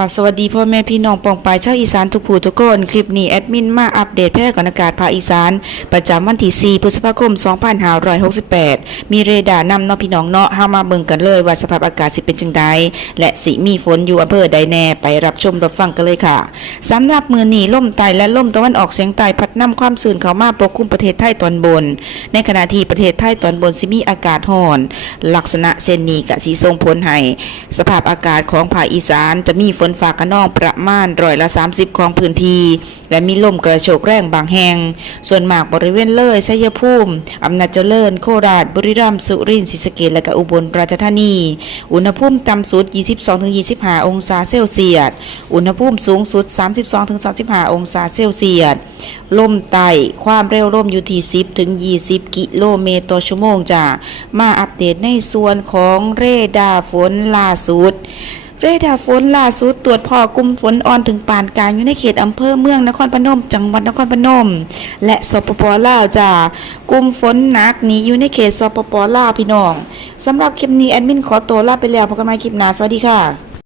กับสวัสดีพ่อแม่พี่น้องปองปายชาวอีสานทุกผู้ทุกคนคลิปนี้แอดมินมาอัปเดตแพร่กรณากาศภาคอีสานประจำวันที่4พฤษภาคม2568มีเรดาร์นำเนาะพี่น้องเนาะเฮามาเบิ่งกันเลยว่าสภาพอากาศสิเป็นจังไดและสิมีฝนอยู่อำเภอใดแน่ไปรับชมรับฟังกันเลยค่ะสำหรับมื้อนี้ลมใต้และลมตะวันออกเฉียงใต้พัดนำความชื้นเข้ามาปกคลุมประเทศไทยตอนบนในขณะที่ประเทศไทยตอนบนสิมีอากาศร้อนลักษณะเช่นนี้ก็สิส่งผลให้สภาพอากาศของภาคอีสานจะมีฝนฟ้าคะนองประมาณ30%ของพื้นที่และมีลมกระโชกแรงบางแห่งส่วนมากบริเวณเลยชัยภูมิอำนาจเจริญโคราชบุรีรัมย์สุรินทร์ศรีสะเกษและก็อุบลราชธานีอุณหภูมิต่ำสุด 22-25 องศาเซลเซียสอุณหภูมิสูงสุด 32-35 องศาเซลเซียสลมใต้ความเร็วลมอยู่ที่ 10-20 กิโลเมตรต่อชั่วโมงจ้ะมาอัปเดตในส่วนของเรดาร์ฝนล่าสุดเรดาร์ฝนล่าสุดตรวจพบกลุ่มฝนอ่อนถึงปานกลางอยู่ในเขตอำเภอเมืองนครพนมจังหวัดนครพนมและสปป.ลาวจ้ากลุ่มฝนหนักนี้อยู่ในเขตสปป.ลาวพี่น้องสำหรับคลิปนี้แอดมินขอตัวลาไปแล้วพบกันใหม่คลิปหน้าสวัสดีค่ะ